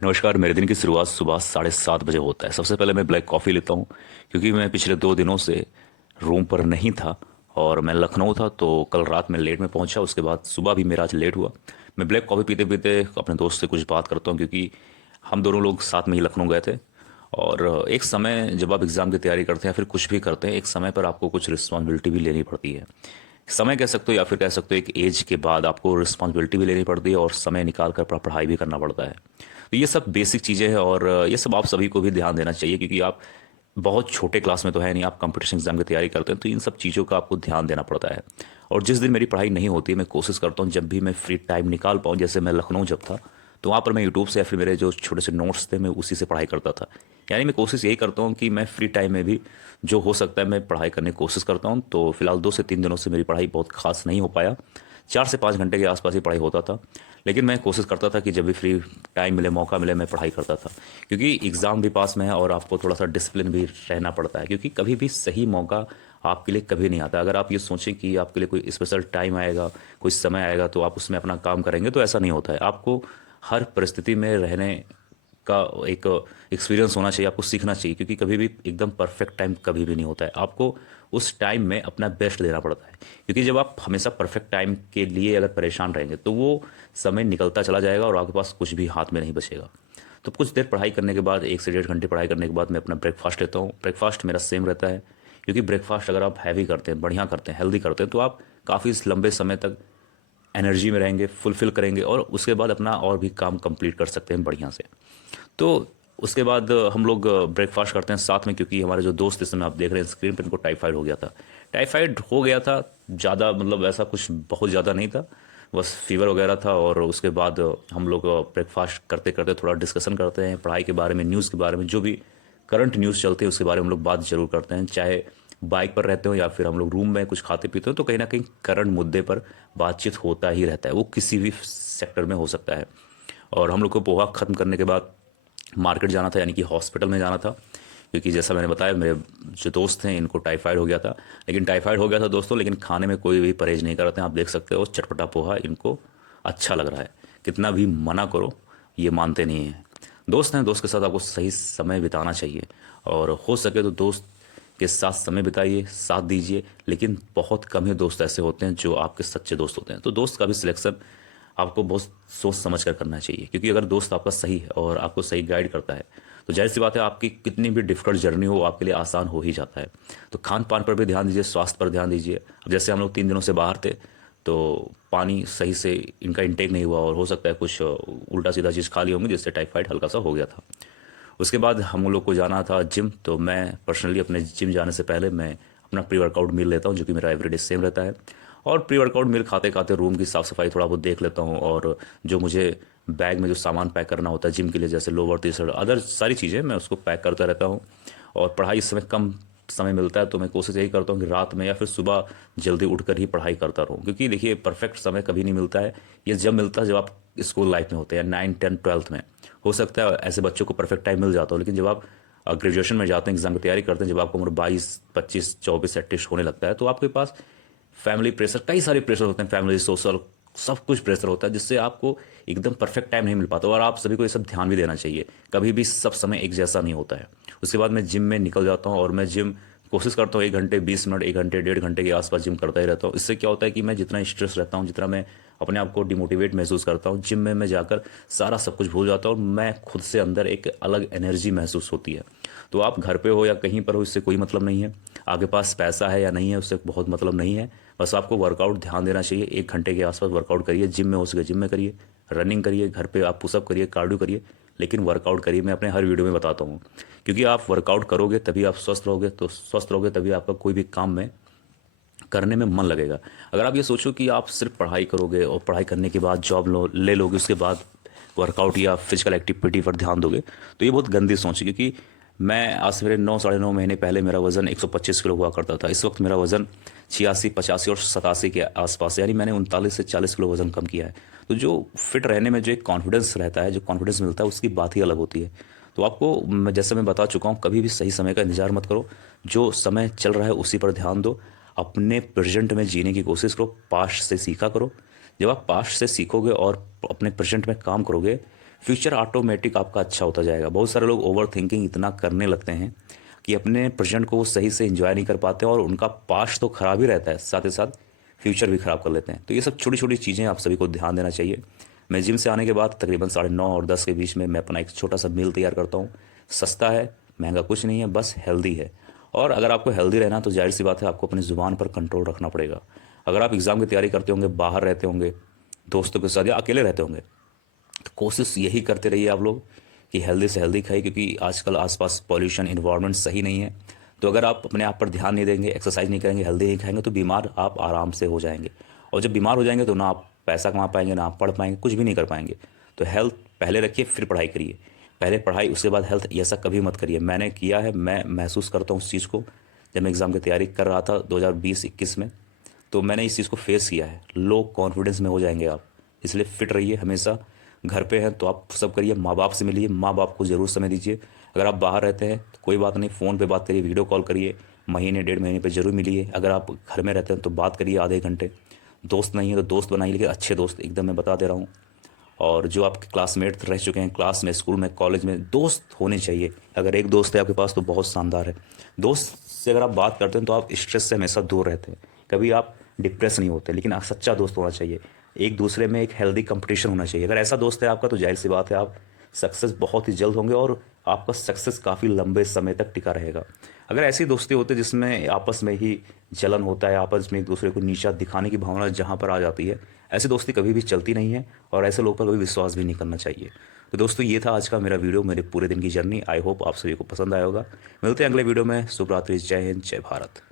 नमस्कार। मेरे दिन की शुरुआत सुबह 7:30 बजे होता है। सबसे पहले मैं ब्लैक कॉफ़ी लेता हूँ, क्योंकि मैं पिछले 2 दिनों से रूम पर नहीं था और मैं लखनऊ था, तो कल रात में लेट में पहुंचा। उसके बाद सुबह भी मेरा आज लेट हुआ। मैं ब्लैक कॉफ़ी पीते पीते अपने दोस्त से कुछ बात करता हूँ, क्योंकि हम दोनों लोग साथ में ही लखनऊ गए थे। और एक समय जब आप एग्ज़ाम की तैयारी करते हैं या फिर कुछ भी करते हैं, एक समय पर आपको कुछ रिस्पॉन्सिबिलिटी भी लेनी पड़ती है। समय कह सकते हो या फिर कह सकते हो एक एज के बाद आपको रिस्पॉन्सिबिलिटी भी लेनी पड़ती है और समय निकाल कर पढ़ाई भी करना पड़ता है। तो ये सब बेसिक चीज़ें हैं और ये सब आप सभी को भी ध्यान देना चाहिए, क्योंकि आप बहुत छोटे क्लास में तो है नहीं, आप कंपटीशन एग्जाम की तैयारी करते हैं, तो इन सब चीज़ों का आपको ध्यान देना पड़ता है। और जिस दिन मेरी पढ़ाई नहीं होती है, मैं कोशिश करता हूँ जब भी मैं फ्री टाइम निकाल पाऊँ। जैसे मैं लखनऊ जब था, तो वहाँ पर मैं यूट्यूब से या फिर मेरे जो छोटे से नोट्स थे, मैं उसी से पढ़ाई करता था। यानी मैं कोशिश यही करता हूँ कि मैं फ्री टाइम में भी जो हो सकता है मैं पढ़ाई करने की कोशिश करता हूँ। तो फिलहाल 2 से 3 दिनों से मेरी पढ़ाई बहुत खास नहीं हो पाया। 4 से 5 घंटे के आसपास ही पढ़ाई होता था। लेकिन मैं कोशिश करता था कि जब भी फ्री टाइम मिले, मौका मिले, मैं पढ़ाई करता था। क्योंकि एग्ज़ाम भी पास में है और आपको थोड़ा सा डिसिप्लिन भी रहना पड़ता है, क्योंकि कभी भी सही मौका आपके लिए कभी नहीं आता। अगर आप ये सोचें कि आपके लिए कोई स्पेशल टाइम आएगा, कोई समय आएगा तो आप उसमें अपना काम करेंगे, तो ऐसा नहीं होता है। आपको हर परिस्थिति में रहने का एक एक्सपीरियंस होना चाहिए, आपको सीखना चाहिए, क्योंकि कभी भी एकदम परफेक्ट टाइम कभी भी नहीं होता है। आपको उस टाइम में अपना बेस्ट देना पड़ता है, क्योंकि जब आप हमेशा परफेक्ट टाइम के लिए अगर परेशान रहेंगे तो वो समय निकलता चला जाएगा और आपके पास कुछ भी हाथ में नहीं बचेगा। तो कुछ देर पढ़ाई करने के बाद, 1 से 1.5 घंटे पढ़ाई करने के बाद, मैं अपना ब्रेकफास्ट लेता हूँ। ब्रेकफास्ट मेरा सेम रहता है, क्योंकि ब्रेकफास्ट अगर आप हैवी करते हैं, बढ़िया करते हैं, हेल्दी करते हैं, तो आप काफ़ी लंबे समय तक एनर्जी में रहेंगे, फुलफिल करेंगे और उसके बाद अपना और भी काम कंप्लीट कर सकते हैं बढ़िया से। तो उसके बाद हम लोग ब्रेकफास्ट करते हैं साथ में, क्योंकि हमारे जो दोस्त इस समय आप देख रहे हैं स्क्रीन पर, इनको टाइफाइड हो गया था। टाइफाइड हो गया था, ज़्यादा मतलब ऐसा कुछ बहुत ज़्यादा नहीं था, बस फीवर वगैरह था। और उसके बाद हम लोग ब्रेकफास्ट करते करते थोड़ा डिस्कशन करते हैं पढ़ाई के बारे में, न्यूज़ के बारे में, जो भी करंट न्यूज़ चलते हैं उसके बारे में हम लोग बात जरूर करते हैं। चाहे बाइक पर रहते हो या फिर हम लोग रूम में कुछ खाते पीते हो, तो कहीं ना कहीं करंट मुद्दे पर बातचीत होता ही रहता है, वो किसी भी सेक्टर में हो सकता है। और हम लोग को पोहा ख़त्म करने के बाद मार्केट जाना था, यानी कि हॉस्पिटल में जाना था, क्योंकि जैसा मैंने बताया मेरे जो दोस्त हैं इनको टाइफाइड हो गया था। लेकिन टाइफाइड हो गया था दोस्तों, लेकिन खाने में कोई भी परहेज नहीं करते हैं। आप देख सकते हो चटपटा पोहा इनको अच्छा लग रहा है, कितना भी मना करो ये मानते नहीं हैं। दोस्त हैं, दोस्त के साथ आपको सही समय बिताना चाहिए, और हो सके तो दोस्त के साथ समय बिताइए, साथ दीजिए। लेकिन बहुत कम ही दोस्त ऐसे होते हैं जो आपके सच्चे दोस्त होते हैं। तो दोस्त का भी सिलेक्शन आपको बहुत सोच समझ कर करना चाहिए, क्योंकि अगर दोस्त आपका सही है और आपको सही गाइड करता है, तो जाहिर सी बात है आपकी कितनी भी डिफिकल्ट जर्नी हो आपके लिए आसान हो ही जाता है। तो खान पान पर भी ध्यान दीजिए, स्वास्थ्य पर ध्यान दीजिए। अब जैसे हम लोग 3 दिनों से बाहर थे, तो पानी सही से इनका इंटेक नहीं हुआ और हो सकता है कुछ उल्टा सीधा चीज़ खा ली होंगी, जिससे टाइफाइड हल्का सा हो गया था। उसके बाद हम लोग को जाना था जिम, तो मैं पर्सनली अपने जिम जाने से पहले मैं अपना प्री वर्कआउट मील लेता हूँ, जो कि मेरा एवरीडे सेम रहता है। और प्री वर्कआउट मील खाते खाते रूम की साफ़ सफाई थोड़ा बहुत देख लेता हूँ, और जो मुझे बैग में जो सामान पैक करना होता है जिम के लिए, जैसे लोवर टी शर्ट अदर सारी चीज़ें, मैं उसको पैक करता रहता हूँ। और पढ़ाई इस समय कम समय मिलता है, तो मैं कोशिश यही करता हूँ कि रात में या फिर सुबह जल्दी उठकर ही पढ़ाई करता रहूँ, क्योंकि देखिए परफेक्ट समय कभी नहीं मिलता है। ये जब मिलता है जब आप स्कूल लाइफ में होते हैं, 9, 10, 12th में। हो सकता है ऐसे बच्चों को परफेक्ट टाइम मिल जाता हो, लेकिन जब आप ग्रेजुएशन में जाते हैं, एग्जाम की तैयारी करते हैं, जब आपको उम्र 22, 25, 24 एटलीस्ट होने लगता है, तो आपके पास फैमिली प्रेशर, कई सारे प्रेशर होते हैं, फैमिली, सोशल, सब कुछ प्रेशर होता है, जिससे आपको एकदम परफेक्ट टाइम नहीं मिल पाता। और आप सभी को ये सब ध्यान भी देना चाहिए, कभी भी सब समय एक जैसा नहीं होता है। उसके बाद मैं जिम में निकल जाता हूँ, और मैं जिम कोशिश करता हूँ 1 घंटे 20 मिनट, 1 घंटे 1.5 घंटे के आसपास जिम करता ही रहता हूँ। इससे क्या होता है कि मैं जितना स्ट्रेस रहता हूँ, जितना मैं अपने आप को डिमोटिवेट महसूस करता हूँ, जिम में मैं जाकर सारा सब कुछ भूल जाता हूँ, और मैं खुद से अंदर एक अलग एनर्जी महसूस होती है। तो आप घर पे हो या कहीं पर हो, इससे कोई मतलब नहीं है। आपके पास पैसा है या नहीं है, उससे बहुत मतलब नहीं है। बस आपको वर्कआउट ध्यान देना चाहिए। 1 घंटे के आसपास वर्कआउट करिए, जिम में हो सके जिम में करिए, रनिंग करिए, घर पे आप पुशअप करिए, कार्डियो करिए, लेकिन वर्कआउट करिए। मैं अपने हर वीडियो में बताता हूँ, क्योंकि आप वर्कआउट करोगे तभी आप स्वस्थ रहोगे, तो स्वस्थ रहोगे तभी आपका कोई भी काम में करने में मन लगेगा। अगर आप ये सोचो कि आप सिर्फ पढ़ाई करोगे और पढ़ाई करने के बाद जॉब ले लोगे, उसके बाद वर्कआउट या फिजिकल एक्टिविटी पर ध्यान दोगे, तो ये बहुत गंदी सोच है। क्योंकि मैं आज से मेरे 9 साढ़े 9 महीने पहले मेरा वज़न 125 किलो हुआ करता था। इस वक्त मेरा वज़न 86, 85 और 87 के आसपास है, यानी मैंने 39 से 40 किलो वज़न कम किया है। तो जो फिट रहने में जो एक कॉन्फिडेंस रहता है, जो कॉन्फिडेंस मिलता है, उसकी बात ही अलग होती है। तो आपको जैसे मैं बता चुका हूँ, कभी भी सही समय का इंतजार मत करो। जो समय चल रहा है उसी पर ध्यान दो। अपने प्रेजेंट में जीने की कोशिश करो, पास्ट से सीखा करो। जब आप पास्ट से सीखोगे और अपने प्रेजेंट में काम करोगे, फ्यूचर ऑटोमेटिक आपका अच्छा होता जाएगा। बहुत सारे लोग ओवर थिंकिंग इतना करने लगते हैं कि अपने प्रेजेंट को वो सही से एंजॉय नहीं कर पाते और उनका पास्ट तो खराब ही रहता है, साथ ही साथ फ्यूचर भी ख़राब कर लेते हैं। तो ये सब छोटी छोटी चीज़ें आप सभी को ध्यान देना चाहिए। मैं जिम से आने के बाद तकरीबन 9:30 और 10 के बीच में मैं अपना एक छोटा सा मील तैयार करता हूँ। सस्ता है, महंगा कुछ नहीं है, बस हेल्दी है। और अगर आपको हेल्दी रहना तो जाहिर सी बात है आपको अपनी ज़ुबान पर कंट्रोल रखना पड़ेगा। अगर आप एग्ज़ाम की तैयारी करते होंगे, बाहर रहते होंगे, दोस्तों के साथ या अकेले रहते होंगे, तो कोशिश यही करते रहिए आप लोग कि हेल्दी से हेल्दी खाइए, क्योंकि आजकल आसपास पॉल्यूशन, इन्वायरमेंट सही नहीं है। तो अगर आप अपने आप पर ध्यान नहीं देंगे, एक्सरसाइज नहीं करेंगे, हेल्दी नहीं खाएंगे, तो बीमार आप आराम से हो जाएंगे। और जब बीमार हो जाएंगे तो ना आप पैसा कमा पाएंगे, ना आप पढ़ पाएंगे, कुछ भी नहीं कर पाएंगे। तो हेल्थ पहले रखिए, फिर पढ़ाई करिए। पहले पढ़ाई उसके बाद हेल्थ, ऐसा कभी मत करिए। मैंने किया है, मैं महसूस करता हूँ उस चीज़ को। जब मैं एग्ज़ाम की तैयारी कर रहा था 2020-21 में, तो मैंने इस चीज़ को फेस किया है। लो कॉन्फिडेंस में हो जाएंगे आप। इसलिए फिट रहिए हमेशा। घर पे हैं तो आप सब करिए, माँ बाप से मिलिए, माँ बाप को ज़रूर समय दीजिए। अगर आप बाहर रहते हैं तो कोई बात नहीं, फ़ोन पे बात करिए, वीडियो कॉल करिए, महीने 1.5 महीने पे ज़रूर मिलिए। अगर आप घर में रहते हैं तो बात करिए आधे घंटे। दोस्त नहीं है तो दोस्त बनाइए, लेकिन अच्छे दोस्त, एकदम मैं बता दे रहा हूँ। और जो आपके क्लासमेट रह चुके हैं, क्लास में, स्कूल में, कॉलेज में, दोस्त होने चाहिए। अगर एक दोस्त है आपके पास तो बहुत शानदार है। दोस्त से अगर आप बात करते हैं तो आप स्ट्रेस से हमेशा दूर रहते हैं, कभी आप डिप्रेस नहीं होते। लेकिन सच्चा दोस्त होना चाहिए, एक दूसरे में एक हेल्दी कंपटीशन होना चाहिए। अगर ऐसा दोस्त है आपका तो जाहिर सी बात है आप सक्सेस बहुत ही जल्द होंगे और आपका सक्सेस काफ़ी लंबे समय तक टिका रहेगा। अगर ऐसी दोस्ती होती है जिसमें आपस में ही जलन होता है, आपस में एक दूसरे को नीचा दिखाने की भावना जहाँ पर आ जाती है, ऐसी दोस्ती कभी भी चलती नहीं है और ऐसे लोग पर कभी विश्वास भी नहीं करना चाहिए। तो दोस्तों, ये था आज का मेरा वीडियो, मेरे पूरे दिन की जर्नी। आई होप आप सभी को पसंद आया होगा। मिलते हैं अगले वीडियो में। शुभ रात्रि, जय हिंद, जय भारत।